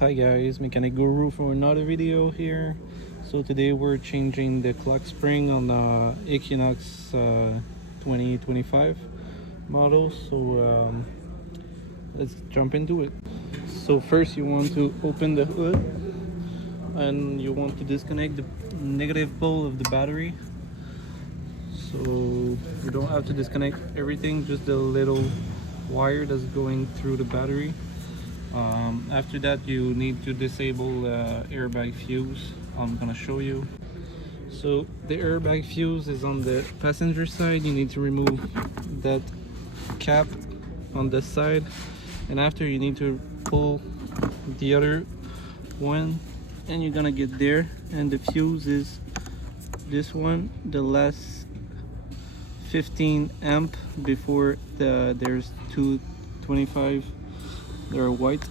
Hi guys, Mechanic Guru for another video here. So today we're changing the clock spring on the Equinox 2025 model. So let's jump into it. So first you want to open the hood and you want to disconnect the negative pole of the battery. So you don't have to disconnect everything, just the little wire that's going through the battery. After that you need to disable the airbag fuse. I'm gonna show you. So the airbag fuse is on the passenger side. You need to remove that cap on the side, and after you need to pull the other one and you're gonna get there, and the fuse is this one, the last 15 amp before there's 225. They're white.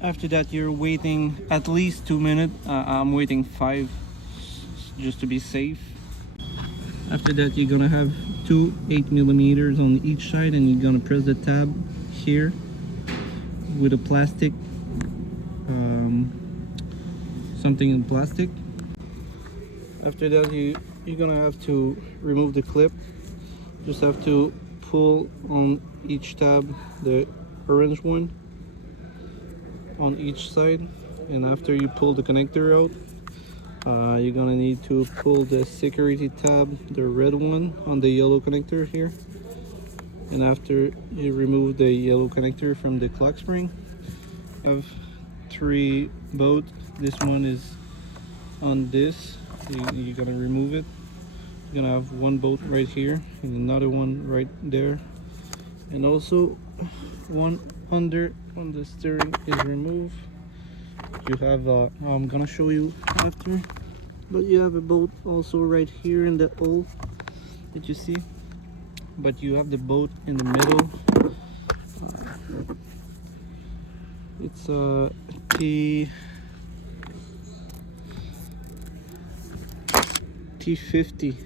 After that you're waiting at least 2 minutes. I'm waiting 5 just to be safe. After that you're gonna have two 8mm on each side, and you're gonna press the tab here with a plastic something in plastic. After that you're gonna have to remove the clip. Just have to pull on each tab, the orange one on each side, and after you pull the connector out, you're gonna need to pull the security tab, the red one on the yellow connector here, and after you remove the yellow connector from the clock spring, I have 3 bolts. This one is on this. You're gonna remove it. You're gonna have 1 bolt right here and another one right there, and also one under on the steering is removed. You have I'm gonna show you after, but you have a bolt also right here in the hole that you see, but you have the bolt in the middle. It's a T50,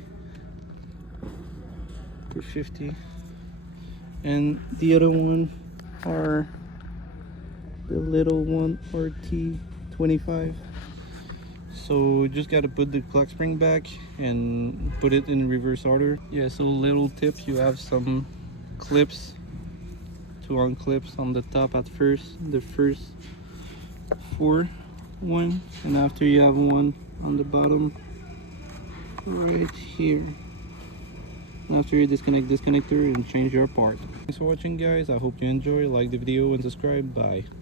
and the other one are the little one, or T25. So just gotta put the clock spring back and put it in reverse order. Yeah, so little tip, you have some clips, 2 unclips on the top at first, the first 4 one, and after you have one on the bottom right here. After you disconnect this connector and change your part. Thanks for watching guys, I hope you enjoy. Like the video and subscribe. Bye.